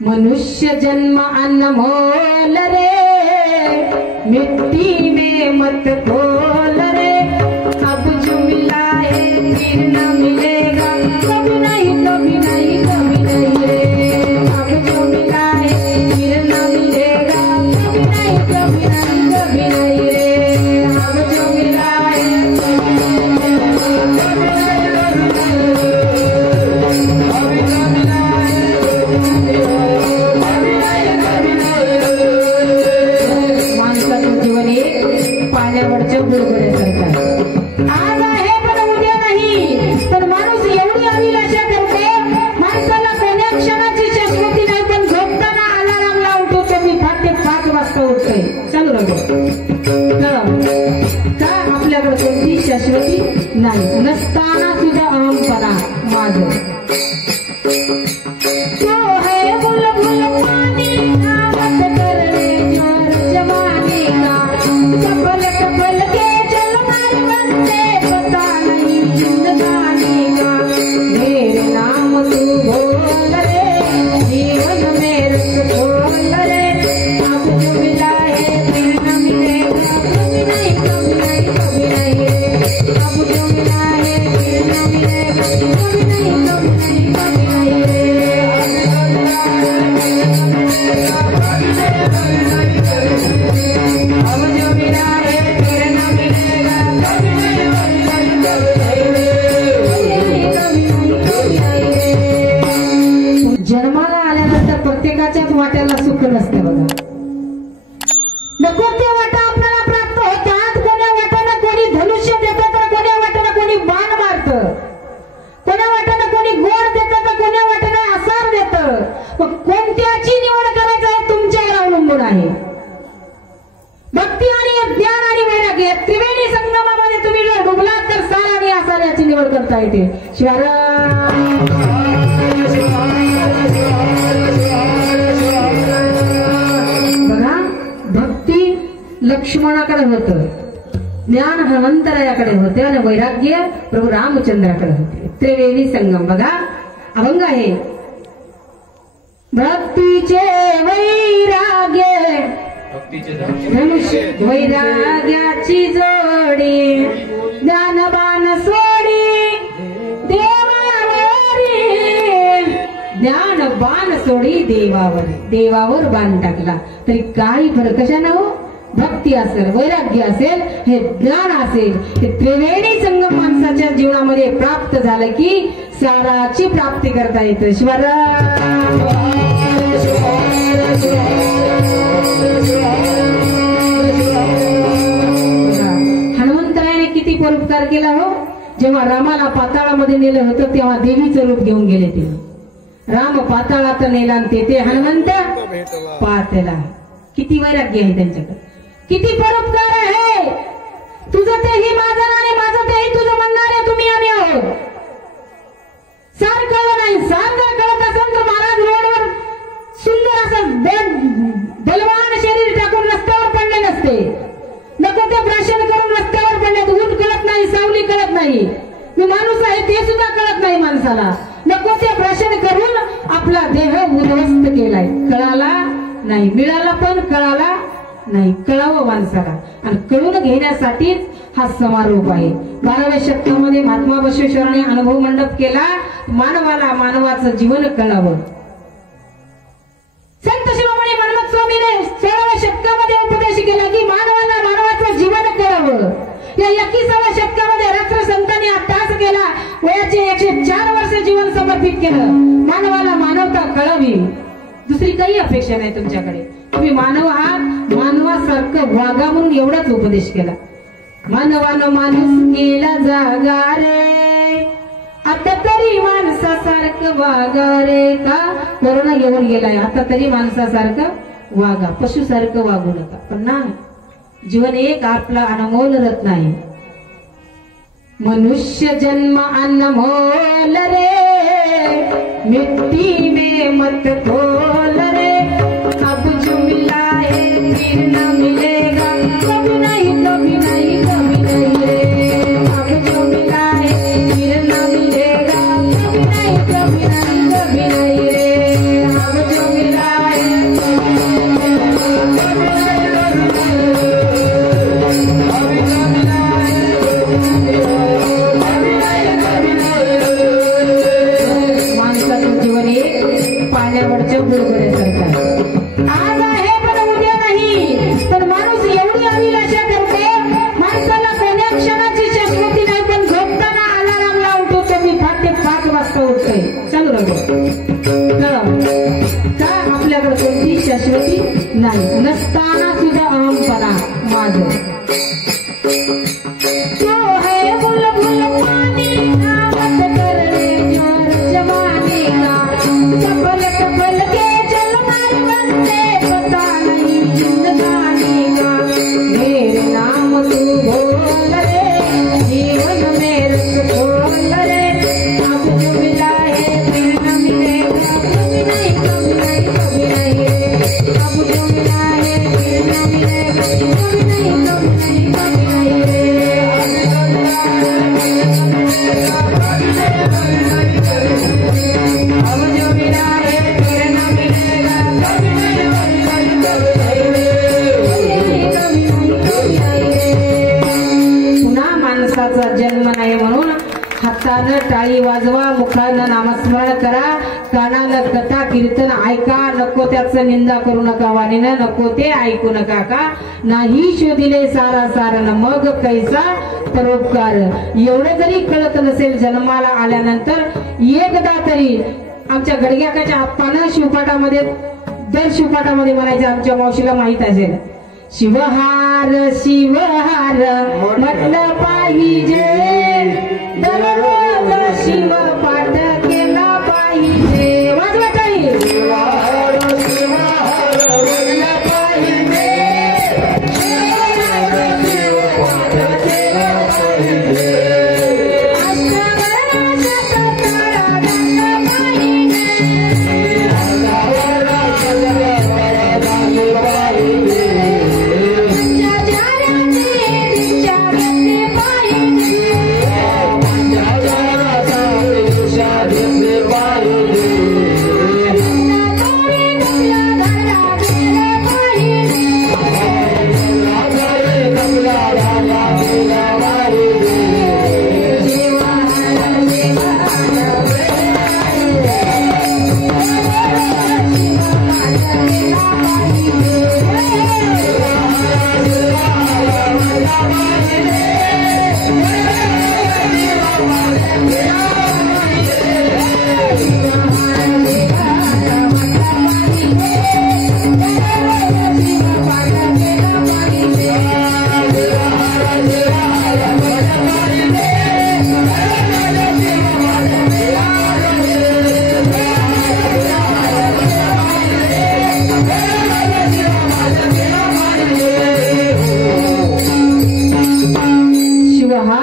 मनुष्य जन्म अनमोल रे, मिट्टी में मत खोल रे। अब जो मिला है फिर न मिलेगा, कभी नहीं कभी नहीं कभी नहीं रे। अब जो मिला है फिर न मिलेगा, कभी नहीं कभी नहीं कभी नहीं रे। अब जो मिला है पाण्यावरच्या बुडबुड्यासारखा आज आहे पण उद्या नाही। पण माणूस एवढी अभिलाषा करते, माणसाला कोण्या क्षणाची शाश्वती नाही, पण झोपताना अलार्म लावतो तर मी पहाटे 5 वाजता उठते। चालू राहतो का आपल्याकडे कोणती शाश्वती नाही, नसताना तुझा अहमपणा माझं तो है बुलबुल पानी आवत करणे जोर जवानी का। सफल सफल के चल मार बनते पता नहीं जिंदगानी का। मेरे नाम तू बोल रे, जीवन में रस खोल रे। अब जो मिला है फिर न मिलेगा, कभी नहीं कभी नहीं कभी नहीं रे। अब जो मिला है फिर न मिलेगा, कभी नहीं कभी नहीं कभी नहीं रे। जन्माला आल्यानंतर प्रत्येकाच्याच वाट्याला सुख नसते बघा। नको ते वाटा आपल्याला प्राप्त होतात। कोण्या वाट्यानं कोणी धनुष्य देतं तर कोण्या वाट्यानं कोणी बाण मारतं, कोण्या वाट्यानं कोणी गोड देतं तर कोण्या वाट्यानं आसार देतं। मग कोणत्याची निवड करायचं आहे तुमच्यावर अवलंबून आहे। भक्ती आणि ज्ञान आणि वैराग्य त्रिवेणी संगमामध्ये तुम्ही जर डुबलात तर सार आणि आसार याची निवड करता येते। बघा भक्ती लक्ष्मणाकडे होतं, ज्ञान हनुमंतरायाकडे होते आणि वैराग्य प्रभू रामचंद्राकडे होते। त्रिवेणी संगम बघा अभंग आहे। भक्तीचे वैराग्य धनुष्य वैराग्याची जोडी, ज्ञानबाण सोडी देवावरी, ज्ञानबाण सोडी देवावर। देवावर बाण टाकला तरी काही फरक कशानं हो? भक्ती असेल, वैराग्य असेल, हे ज्ञान असेल, हे त्रिवेणी संगम माणसाच्या जीवनामध्ये प्राप्त झालं की साराची प्राप्ती करता येते। हनुमंतरायाने किती परोपकार केला हो। जेव्हा रामाला पाताळामध्ये नेलं होतं तेव्हा देवीचं रूप घेऊन गेले ते। राम पाताळात नेला ते हनुमंत पातेला। किती वैराग्य आहे त्यांच्याकडे, किती परोपकार आहे। तुझं तेही माझं आणि माझं तेही तुझं म्हणणारे तुम्ही आम्ही आहोत। सार कळलं नाही, सार जर कळत असेल तर महाराज रोडवर सुंदर असं बलवान शरीर टाकून रस्त्यावर पडले नसते। नको ते प्राशन करून रस्त्यावर पडले, ऊन कळत नाही, सावली कळत नाही, मी माणूस आहे ते सुद्धा कळत नाही माणसाला। नको ते प्राशन करून आपला देह उद्ध्वस्त केलाय, कळाला नाही, मिळाला पण कळाला नाही। कळावं माणसाला आणि कळून घेण्यासाठीच हा समारोप आहे। 12व्या शतकामध्ये महात्मा बसवेश्वरांनी अनुभव मंडप केला, मानवाला मानवाचं जीवन कळावं। संत शिरोमणी मनमथ स्वामीने 16व्या शतकामध्ये उपदेश केला की मानवाला मानवाचं जीवन कळावं। या 21व्या शतकामध्ये रात्र संतांनी अट्टहास केला, वयाचे 104 वर्ष जीवन समर्पित केलं। मानवाला मानवता कळावी, दुसरी काही अपेक्षा नाही तुमच्याकडे। तुम्ही मानव आहात, मानवासारखं वागा म्हणून एवढाच उपदेश केला। मानवानं माणूस केला जागा रे, आता तरी माणसासारखं वागा रे। का कोरोना येऊन गेलाय, आता तरी माणसासारखं वागा, पशुसारखं वागू नका। पण नाही, जीवन एक आपला अनमोल रत्न आहे। मनुष्य जन्म अनमोल रे, मिट्टी में मत खोल रे। अब जो मिला है फिर न मिलेगा, कभी नहीं कभी नहीं कभी नहीं रे। अब जो मिला है फिर न मिलेगा, कभी नहीं कभी नहीं कभी नहीं रे। अब जो मिला पाण्यावरच्या बुडबुड्यासारखा आज आहे पण उद्या नाही पण माणूस एवढी अभिलाषा करते माणसाला कोण्या क्षणाची शाश्वती नाही पण झोपताना अलाराम लावतो तर मी फाटे 5 वाजता उठते चालू राहतो का आपल्याकडे कोणती शाश्वती नाही नसताना सुद्धा अहमपणा माझं तो है बुलबुल पानी मत कर रे जोर जमाने का सफल सफल के चल मार बनते पता नहीं जिंदगानी का मेरे नाम तू बोल रे जीवन में रस खोल रे अब जो मिला है फिर न मिलेगा कभी नहीं कभी नहीं कभी नहीं अब जो मिला है फिर न मिलेगा कभी नहीं कभी नहीं कभी नहीं जन्म नाही म्हणून हातानं टाळी वाजवा मुखानं नामस्मरण करा कानानं कथा कीर्तन ऐका नको त्याचं निंदा करू नका वाणीनं नको ते ऐकू नका का नाही शोधिले सारा सारण मग कैसा परोपकार एवढं जरी कळत नसेल जन्माला आल्यानंतर एकदा तरी आमच्या गडग्याकाच्या आप्पानं शिवपाठामध्ये दर शिवपाठामध्ये म्हणायचं आमच्या मावशीला माहित असेल शिवहार शिवहार म्हटलं पाहिजे दररोज शिवपाठ केला पाहिजे वाजवा काही शिवहार शिवहार म्हटलं पाहिजे शिवपाठ केला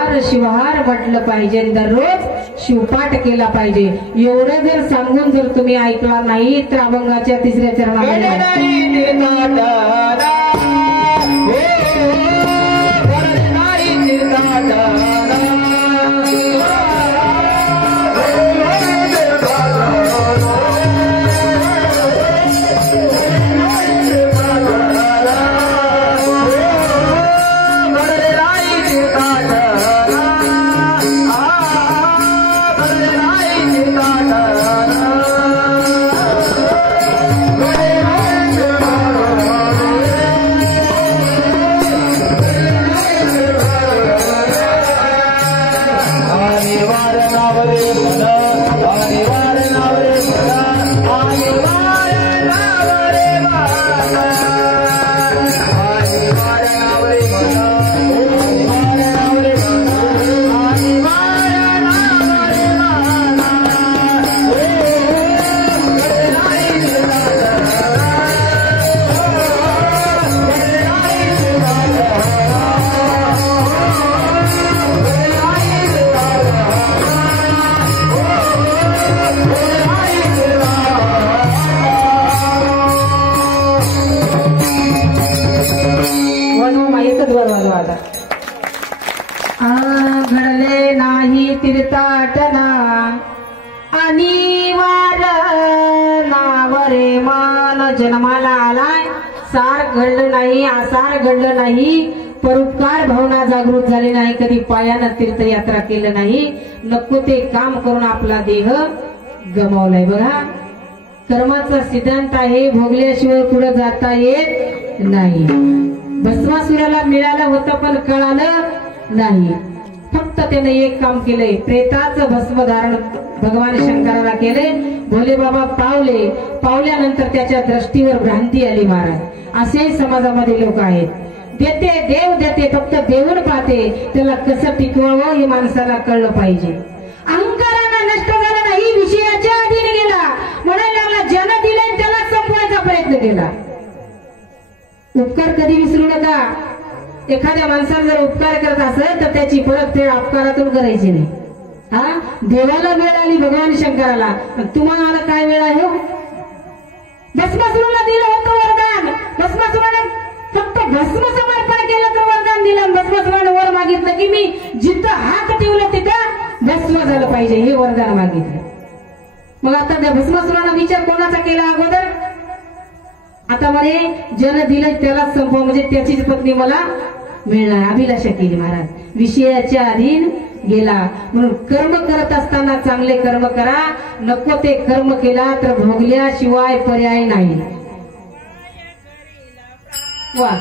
पाहिजे शिवहार म्हटलं पाहिजे दररोज शिवपाठ केला पाहिजे एवढं जर सांगून जर तुम्ही ऐकला नाही तर अभंगाच्या 3ऱ्या चरणामध्ये घडले नाही तीर्थाटना आणि वार नावरे मान जन्माला आलाय सार घडलं नाही आसार घडलं नाही परोपकार भावना जागृत झाली नाही कधी पायानं तीर्थयात्रा केलं नाही नको ते काम करून आपला देह गमावलाय बघा कर्माचा सिद्धांत आहे, भोगल्याशिवाय पुढे जाता येत नाही. भस्मासुराला मिळालं होतं पण कळालं नाही. फक्त त्याने एक काम केलंय, प्रेताचं भस्म धारण भगवान शंकराला केले. भोले बाबा पावल्यानंतर त्याच्या दृष्टीवर भ्रांती आली महाराज. असेही समाजामध्ये लोक आहेत. देते देव देते, फक्त देऊन पाहते. त्याला कसं टिकवावं हे माणसाला कळलं पाहिजे. अहंकारानं नष्ट झाला नाही, विषयाच्या अधीन गेला. म्हणायला लागला ज्यानं दिले त्याला संपवायचा प्रयत्न केला. उपकार कधी विसरू नका. एखाद्या माणसाला जर उपकार करत असेल तर त्याची परतफेड अपकारातून करायची नाही. हा, देवाला वेळ आली भगवान शंकराला, तुम्हाला काय वेळ आहे? भस्मासुराला दिलं होतं वरदान. भस्मासुराने फक्त भस्म समर्पण केलं तर वरदान दिलं. भस्मासुराने वर मागितलं की मी जिथं हात ठेवलं तिथं भस्म झालं पाहिजे, हे वरदान मागितलं. मग आता त्या भस्मासुराने विचार कोणाचा केला अगोदर? आता म्हणे ज्यानं दिलं त्यालाच संपवा, म्हणजे त्याचीच पत्नी मला मिळणार, अभिलाषा केली महाराज. विषयाच्या अधीन गेला. म्हणून कर्म करत असताना चांगले कर्म करा. नको ते कर्म केला तर भोगल्याशिवाय पर्याय नाही. वा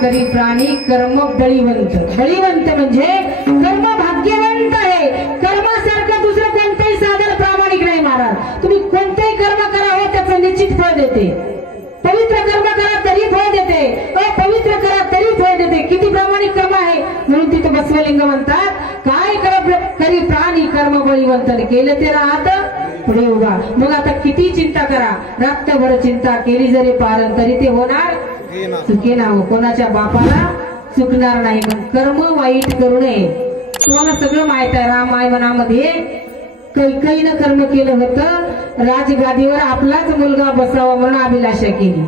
करी प्राणी कर्म बळीवंत. बळीवंत म्हणजे कर्म भाग्यवंत आहे. कर्मासारखं दुसरं कोणतंही साधन प्रामाणिक नाही महाराज. तुम्ही कोणतेही कर्म करा हो, त्याचं निश्चित फळ देते. पवित्र कर्म करा तरी फळ देते, अपवित्र करा तरी फळ देते. किती प्रामाणिक कर्म आहे. म्हणून तिथे बसवलिंग म्हणतात, काय करी प्राणी कर्म बळीवंत, केले ते राहत पुढे उभा. मग आता किती चिंता करा, रात्रभर चिंता केली जरी पारण तरी ते होणार चुके ना. कोणाच्या बापाला चुकणार नाही. पण कर्म वाईट करू नये. तुम्हाला सगळं माहित आहे, रामायणामध्ये कैकेयीनं कर्म केलं होतं. राजगादीवर आपलाच मुलगा बसावा म्हणून अभिलाषा केली.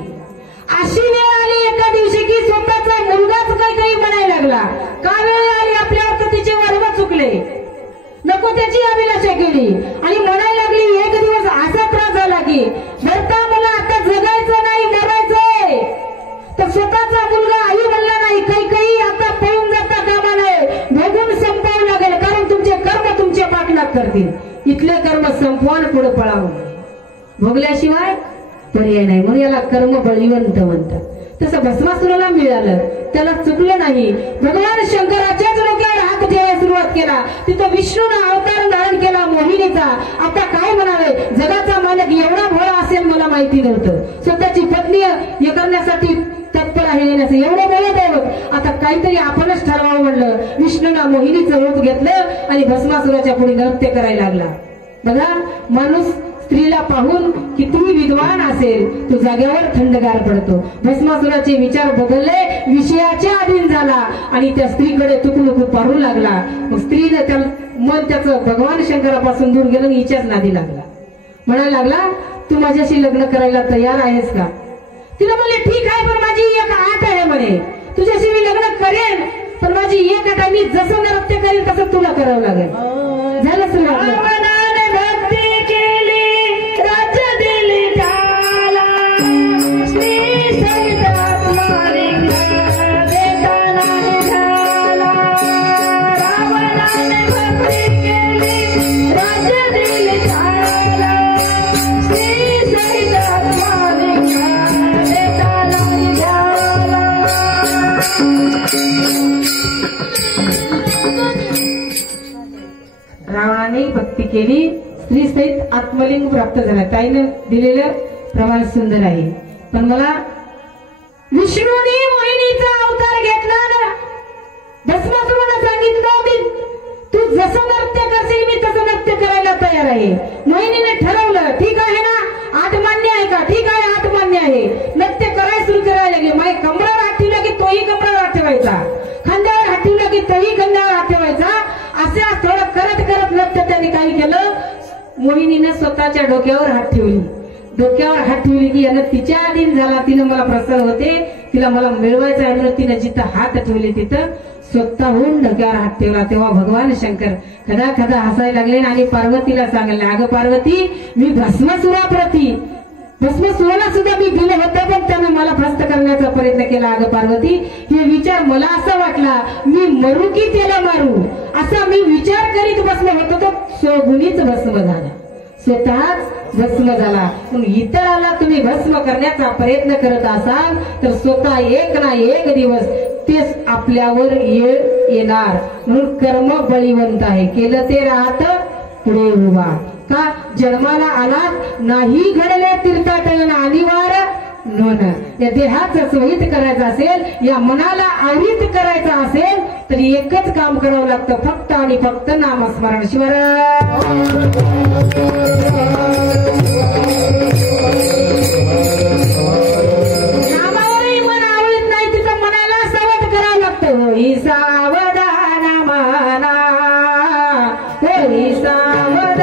अशी वेळ आली एका दिवशी की स्वतःचा मुलगाच कैकेयी म्हणायला लागला. का वेळ आली आपल्यावर तर तिचे वर्ग चुकले, नको त्याची अभिलाषा केली आणि म्हणायला लागली. एक दिवस असा त्रास झाला की भरता मला आता जगायचं नाही, मरायचंय. तर स्वतःचा मुलगा आई म्हणला नाही, कैकेयी आता पळून जाता कामा नये, भोगून संपवावं लागेल, कारण तुमचे कर्म तुमचे पाठलाग करतील. इथले कर्म संपवान पुढे पळावं, भोगल्याशिवाय पर्याय नाही. म्हणून याला कर्म बळीवंत म्हणतात. तसं भस्मासुराला मिळालं, त्याला चुकलं नाही. भगवान शंकराच्याच डोक्यावर हात ठेवायला सुरुवात केला. तिथं विष्णूनं अवतार धारण केला मोहिनीचा. आता काय म्हणावे, जगाचा मालक एवढा भोळा असेल मला माहिती नव्हतं. स्वतःची पत्नी हे करण्यासाठी तत्पर आहे, एवढं बोलत आहे. आता काहीतरी आपणच ठरवावं म्हणलं. विष्णूनं मोहिनीचं रूप घेतलं आणि भस्मासुराच्या पुढे नृत्य करायला लागला. बघा, माणूस स्त्रीला पाहून कितीही विद्वान असेल तो जाग्यावर थंडगार पडतो. भस्मासुराचे विचार बदलले, विषयाच्या अधीन झाला आणि त्या स्त्रीकडे तुकलुक पाहू लागला. मग स्त्रीने त्या मन त्याचं भगवान शंकरापासून दूर गेलं आणि हिच्याच नादी लागला. म्हणायला लागला, तू माझ्याशी लग्न करायला तयार आहेस का? तिला म्हणले, ठीक आहे, पण माझी एक आट आहे म्हणे. तुझ्याशी मी लग्न करेन, पण माझी एक आट आहे, मी जसं नृत्य करेन तसं तुला करावं लागेल. झालं सुरुवात. भक्ती केली स्त्री सहित आत्मलिंग प्राप्त झाला. ताईनं दिलेलं प्रमाण सुंदर आहे. पण मला विष्णूने मोहिनीचा अवतार घेतला ना, भस्मासुरानं सांगितलं की तू जसं नृत्य करशील मी तसं नृत्य करायला तयार आहे. मोहिनीने ठरवलं, ठीक आहे ना, आठ मान्य आहे का? ठीक आहे, आठ मान्य आहे. नृत्य करायला सुरू करायला लागले. माई कमरावर हात ठेवला की तोही कमरावर हात ठेवायचा, खांद्यावर हात ठेवला की तोही खांद्यावर हात ठेवायचा. असं थोडं करत करत नृत्य त्यांनी काही केलं. मोहिनीने स्वतःच्या डोक्यावर हात ठेवली. डोक्यावर हात ठेवली की यानं तिच्या अधीन झाला. तिनं मला प्रसन्न होते, तिला मला मिळवायचं आहे म्हणून तिनं जिथं हात ठेवले तिथं स्वतःहून डोक्यावर हात ठेवला. तेव्हा भगवान शंकर खदा खदा हसायला लागले आणि पार्वतीला सांगितलं, अगं पार्वती, मी भस्मासुराप्रती भस्मासुराला सुद्धा मी दिलं होतं, पण त्यानं मला फस्त करण्याचा प्रयत्न केला. अगं पार्वती, हे विचार मला असा वाटला, मी मरू की त्याला मारू, असा मी विचार करीत बसलो होतो. तो स्वगुणीच भस्म झाला, स्वतःच भस्म झाला. पण इतराला तुम्ही भस्म करण्याचा प्रयत्न करत असाल तर स्वतः एक ना एक दिवस तेच आपल्यावर येणार. म्हणून कर्म बळीवंत आहे, केलं ते राहत पुढे उभा. का जन्माला आलात नाही घडले तीर्थाटन अनिवार्य नोन. या देहाचं सोहित करायचं असेल, या मनाला आहित करायचं असेल तर एकच काम करावं लागतं, फक्त आणि फक्त नामस्मरण. शिवर नामावरही मन आवडत नाही, तिथं मनाला सावध करावं लागतं. होई सावधान मना, होई सावधान.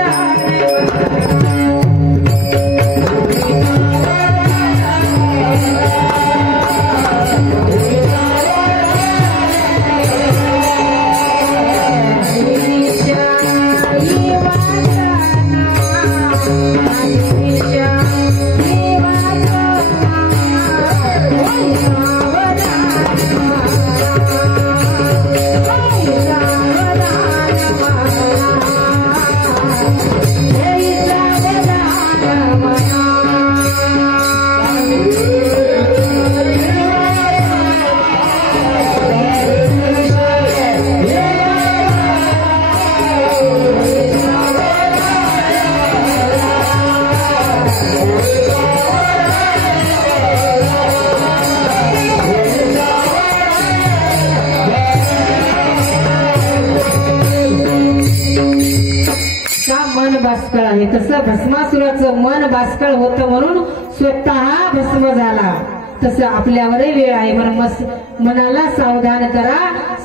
मन बाष्कळ आहे, तसं भस्मासुराचं मन बाष्कळ होतं म्हणून स्वतः भस्म झाला. तसं आपल्यावरही वेळ आहे. म्हणून मनाला सावधान करा.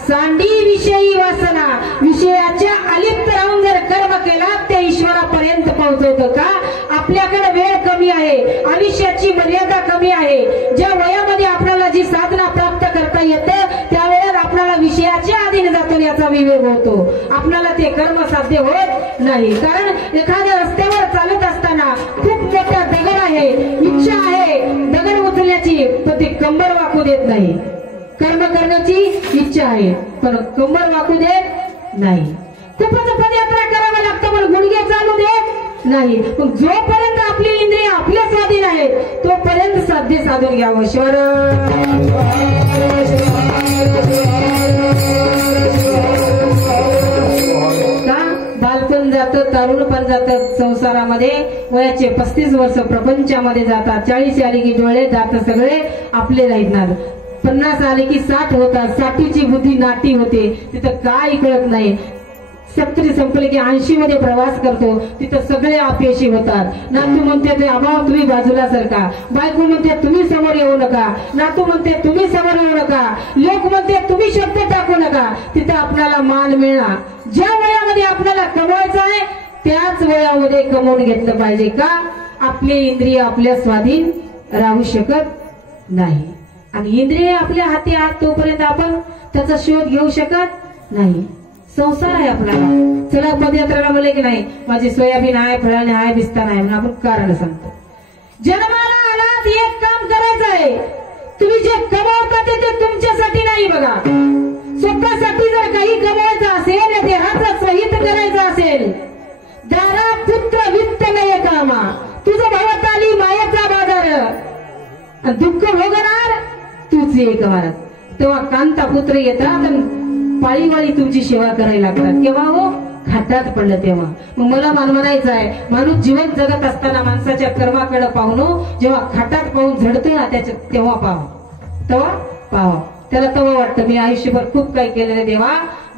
सांडी विषयी वासना, विषयाच्या अलिप्त राहून जर कर्म केला ते ईश्वरापर्यंत पोहोचवतं का? आपल्याकडे वेळ कमी आहे, आयुष्याची मर्यादा कमी आहे. ज्या वयामध्ये आपल्याला जी साधना प्राप्त करता येते त्यावेळेस आपल्याला विषयाच्या अधीन जातो, याचा विवेक होतो. आपल्याला ते कर्म साध्य होत नाही. कारण एखाद्या रस्त्यावर चालत असताना खूप मोठा दगड आहे, इच्छा आहे दगड उचलण्याची, पण ती कंबर वाकू देत नाही. कर्म करण्याची इच्छा आहे पण कंबर वाकू देत नाही. खूपच पदयात्रा करावं लागतं पण गुडघे चालू देत नाही. पण जोपर्यंत आपली इंद्रिय आपल्या स्वाधीन आहेत तोपर्यंत साध्य साधून घ्यावं. ईश्वर बालपण जातं, तरुण पण जातं संसारामध्ये. वयाचे 35 वर्ष प्रपंचामध्ये जातात. 40 आली की डोळे जात सगळे आपले राहणार. 50 आले की 60 होतात. 60ची बुद्धी नाटी होते, तिथं काय कळत नाही. 70 संपले की 80 मध्ये प्रवास करतो, तिथं सगळे अपयशी होतात. नातू म्हणते ते अभाव तुम्ही बाजूला सरका, बायको म्हणते तुम्ही समोर येऊ नका, नातू म्हणते तुम्ही समोर येऊ नका, लोक म्हणते तुम्ही शब्द टाकू नका. तिथं आपल्याला मान मिळणार. ज्या वयामध्ये आपल्याला कमवायचं आहे त्याच वयामध्ये कमवून घेतलं पाहिजे. का? आपले इंद्रिय आपल्या स्वाधीन राहू शकत नाही आणि इंद्रिय आपल्या हाती आहात तोपर्यंत आपण त्याचा शोध घेऊ शकत नाही. संसार आहे आपल्याला. चला पदयात्रेला म्हणले की नाही माझी सोयाबीन आहे, फळाने आहे, बिस्तान आहे म्हणून आपण कारण सांगतो. जन्माला आलात एक काम करायचं आहे. तुम्ही जे कमावता ते तुमच्यासाठी नाही बघा. स्वतःसाठी जर काही कमवायचं असेल, या देहाचा सहित करायचं असेल, दारा पुत्र वित्त नाही कामा, तुझं भावात आली मायाचा बाजार, दुःख भोगणार तूच एक महाराज. तेव्हा कांता पुत्र येतात पाळीवाळी तुमची सेवा करायला लागतात. केव्हा हो? घाटात पडलं तेव्हा. मग मला म्हणायचं आहे, माणूस जीवन जगत असताना माणसाच्या कर्माकडे पाहून जेव्हा घाटात पाहून झडतो ना त्याच्या तेव्हा पाहावं त्याला तेव्हा वाटतं मी आयुष्यभर खूप काही केलेलं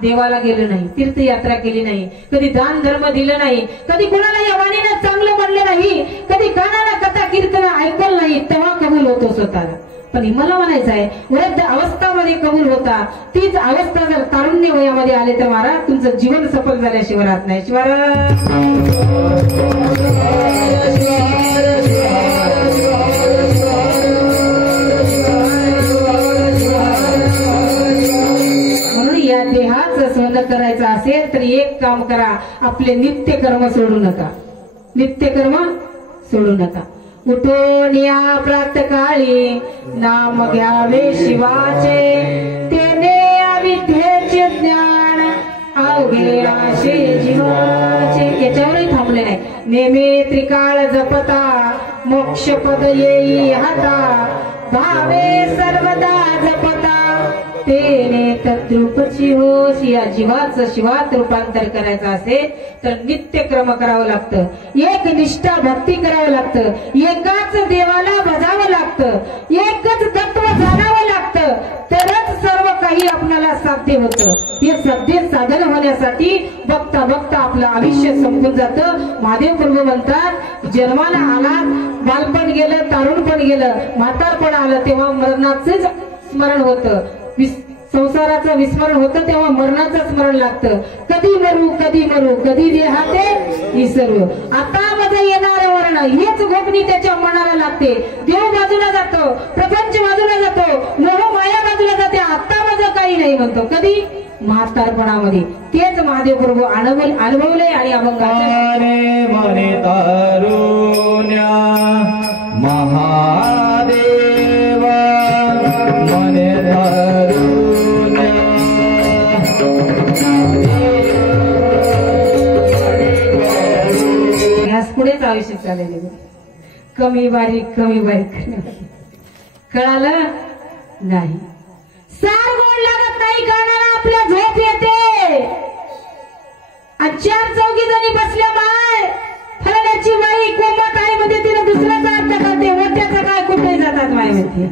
देवाला गेलो नाही, तीर्थयात्रा केली नाही, कधी दान धर्म दिलं नाही, कधी कुणाला या वाणीनं चांगलं म्हणलं नाही, कधी कानाला कथा कीर्तन ऐकलं नाही, तेव्हा कबूल होतो स्वतःला. पण मला म्हणायचं आहे वृद्ध अवस्थामध्ये कबूल होता, तीच अवस्था जर तारुण्य वयामध्ये आले तर महाराज तुमचं जीवन सफल झाल्याशिवाय राहत नाही. म्हणून या देहाचं सोनं करायचं असेल तर एक काम करा, आपले नित्यकर्म सोडू नका, नित्यकर्म सोडू नका. उठून या प्रातकाळी नाम घ्यावे शिवाचे, तेने अविद्येचे ज्ञान अवघे आशे जीवाचे. याच्यावरही थांबले नाही. नेहमी त्रिकाळ जपता मोक्षपद येई हाता, भावे सर्वदा जपता तेने तद्रूपची होस. या जीवाचं शिवात रूपांतर करायचं असेल तर नित्यक्रम करावं लागतं, एक निष्ठा भक्ती करावं लागतं, एकाच देवाला भजावं लागतं, एकच तत्व जाणावं लागतं, तरच सर्व काही आपल्याला साध्य होतं. हे साध्य साधन होण्यासाठी बघता बघता आपलं आयुष्य संपून जातं. महादेव प्रभू म्हणतात जन्माला आला, बालपण गेलं, तारुणपण गेलं, म्हातारपण आलं तेव्हा मरणाचंच स्मरण होतं, संसाराचं विस्मरण होतं तेव्हा मरणाचं स्मरण लागतं. कधी मरू कधी देहाते विसरू, आता माझं येणारं वर्ण हेच गोपनी त्याच्या मनाला लागते. देव बाजूला जातो, प्रपंच बाजूला जातो, मोह माया बाजूला जाते, आता माझं काही नाही म्हणतो. कधी म्हातारपणामध्ये. तेच महादेव प्रभू अनुभवले आणि अभंगाचे पुढेच आयुष्य चालले. कमी बारीक कळालं नाही. सार गोड लागत नाही कानाला, आपल्या झोप येते. आणि 4 चौघी जणी बसल्या माय फळण्याची बाई कोमट आई मध्ये तिने दुसऱ्याचा अर्थ करते, मोठ्याचा काय कुठे जातात माय म्हणते.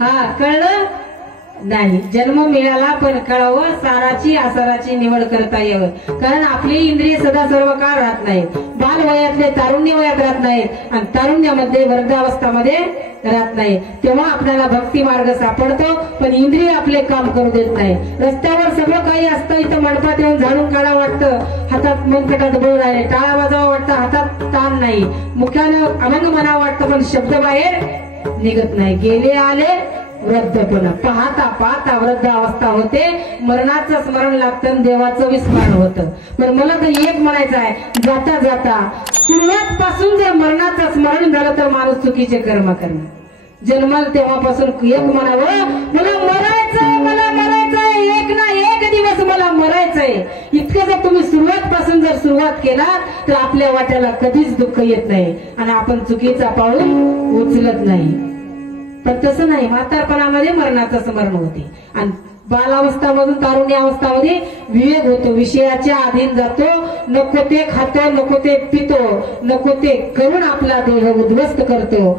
हा कळलं नाही. जन्म मिळाला पण कळावं, साराची आसाराची निवड करता यावं. कारण आपली इंद्रिय सदा सर्व काळ राहत नाहीत, बाल वयातले तारुण्य वयात राहत नाहीत आणि तारुण्यामध्ये वृद्धावस्थामध्ये राहत नाही. तेव्हा आपल्याला भक्ती मार्ग सापडतो, पण इंद्रिय आपले काम करू देत नाही. रस्त्यावर सगळं काही असतं, इथं मंडपात येऊन झाडून काढा वाटतं, हातात मनकटात बळ आहे, टाळा वाजावा वाटतं, हातात ताण नाही, मुख्यानं अभंग म्हणावं वाटतं, पण शब्द बाहेर निघत नाही. गेले आले वृद्धपणा, पाहता पाहता वृद्ध अवस्था होते, मरणाचं स्मरण लागतं, देवाचं विस्मरण होतं. पण मला तर एक म्हणायचं आहे, जाता जाता सुरुवात पासून जर मरणाचं स्मरण झालं तर माणूस चुकीचे कर्म करणार. जन्माला तेव्हापासून एक म्हणावं मला मरायचंय, एक ना एक दिवस मला मरायचंय. इतकं जर तुम्ही सुरुवात केला तर आपल्या वाट्याला कधीच दुःख येत नाही आणि आपण चुकीचा पाऊल उचलत नाही. पण तसं नाही, म्हातारपणामध्ये मरणाचं स्मरण होते आणि बालावस्थामधून तारुण्य अवस्थामध्ये विवेक होतो, विषयाच्या अधीन जातो, नको ते खातो, नको ते पितो, नको ते करून आपला देह उद्ध्वस्त करतो.